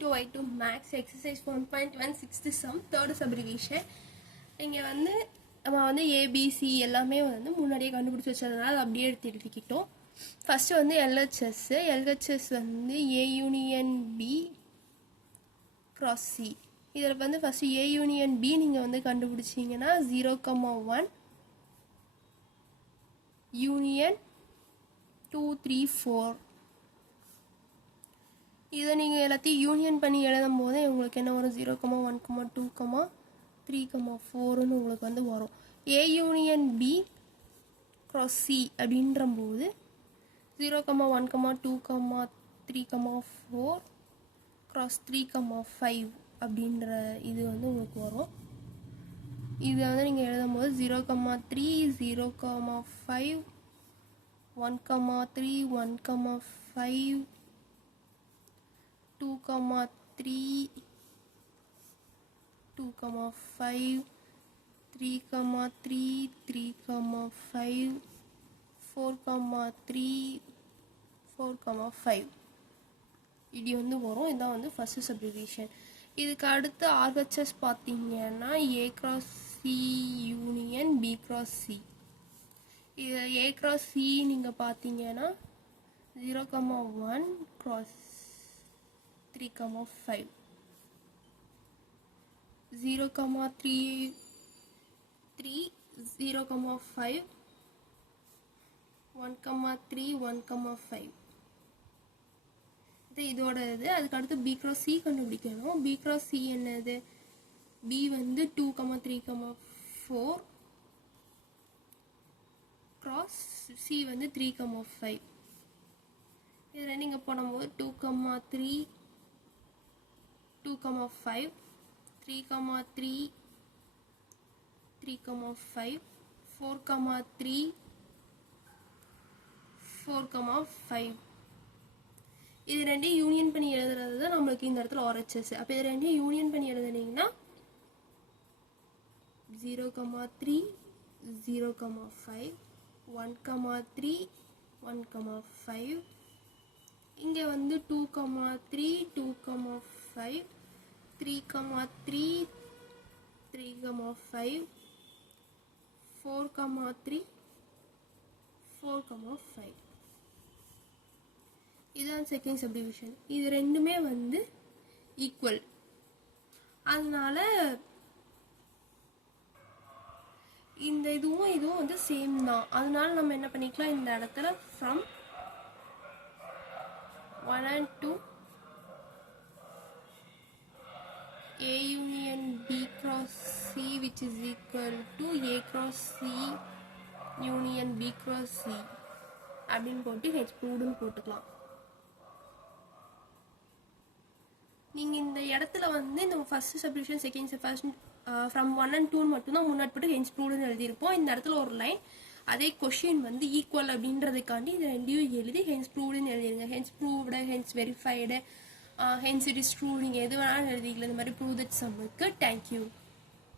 to Y2 Max exercise 1.1 sixth sum third subdivision. இங்கே வந்து நம்ம வந்து ஏபிசி எல்லாமே வந்து முன்னாடியே கண்டுபிடிச்சி வச்சதுனால அது அப்படியே எடுத்து எழுதிக்கிட்டோம். ஃபஸ்ட்டு வந்து எல்ஹெச்எஸ் வந்து A union B cross C. இதில் வந்து ஃபஸ்ட்டு ஏ யூனியன் பி நீங்கள் வந்து கண்டுபிடிச்சிங்கன்னா 0,1 யூனியன் 2 3 4. இதை நீங்கள் எல்லாத்தையும் யூனியன் பண்ணி எழுதும் போது உங்களுக்கு என்ன வரும்? 0,1, 2, 3, 4ன்னு உங்களுக்கு வந்து வரும். A union B cross C அப்படின்றம்போது 0,1, 2, 3, 4 கிராஸ் 3, 5 அப்படின்ற இது வந்து உங்களுக்கு வரும். இதை வந்து நீங்கள் எழுதும் போது 0,3, 0,5, 1,3, 1,5, 2,3, 2,5, 3,3, 3,5, 4,3, 4,5 இது வந்து வரும். இதுதான் வந்து ஃபஸ்ட்டு சப்டிவிஷன். இதுக்கு அடுத்து ஆர்ஹெச்எஸ் பார்த்தீங்கன்னா A cross C union B cross C. இது ஏ கிராஸ் சி நீங்கள் பார்த்தீங்கன்னா 0,1 கிராஸ் 3,5, 0,3, 0,5, 1,3, 1,5 இது இதோட இது. அதுக்கு அடுத்து பி கிராஸ் சி கண்டுபிடிக்கணும். பி கிராஸ் சி என்னது? பி வந்து 2,3, 4 கிராஸ் சி வந்து 3,5. இதில் நீங்கள் பண்ணும்போது 2,3, 2,5, 3,3, 3,5, 4,3, 4,5 இது ரெண்டையும் யூனியன் பண்ணி எழுதுறது தான் நம்மளுக்கு இந்த இடத்துல ஆர்ஹெச்எஸ். அப்போ இது ரெண்டையும் யூனியன் பண்ணி எழுதுனீங்கன்னா 0,3, 0,5, 1,3, 1,5 இங்கே வந்து 2,3, 2,5, 3,3, 3,5, 4,3, 4,5 இதுதான் செகண்ட் சப்டிவிஷன். இது ரெண்டுமே வந்து ஈக்குவல். அதனால இந்த இதுவும் வந்து சேம் தான். அதனால நம்ம என்ன பண்ணிக்கலாம், இந்த இடத்துல from 1 and 2 A union B cross C which is equal to A cross C union B cross C அப்படின்னு போட்டு H proved போட்டுக்கலாம். நீங்கள் இந்த இடத்துல வந்து இந்த first subdivision second first from 1 and 2 மட்டும்தான் முன்னாடி போட்டு ஹென்ஸ் ப்ரூவ்டுன்னு எழுதியிருப்போம். இந்த இடத்துல ஒரு லைன் அதே கொஷின் வந்து ஈக்குவல் அப்படின்றதுக்காண்டி இது ரெண்டையும் எழுதி ஹென்ஸ் ப்ரூவ்டுன்னு எழுதிருங்க. Hence proved, hence verified, hence it is true, நீங்கள் எது வேணாலும் எழுதிக்கலாம். இந்த மாதிரி ப்ரூவ் தட் சம்முக்கு. தேங்க்யூ.